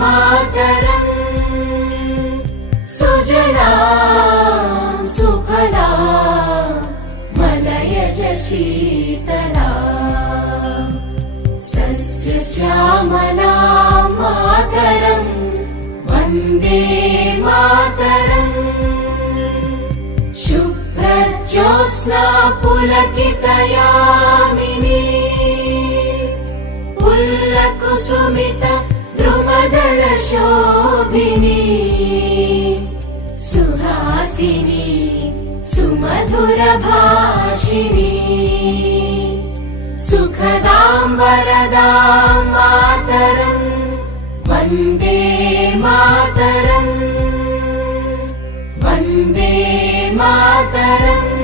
मातरम्। सुखदा सुफला मलयज शीतला सस्य श्यामला मातरम् वन्दे मातरम्। शुभ्रज्योत्स्ना पुलकितयामिनी पुल्लकुसुमिता द्रुमदलशोभिनी सुहासिनी सुमधुरभाषिणी सुखदां वरदां मातरम् वन्दे मातरम् वन्दे मातरम्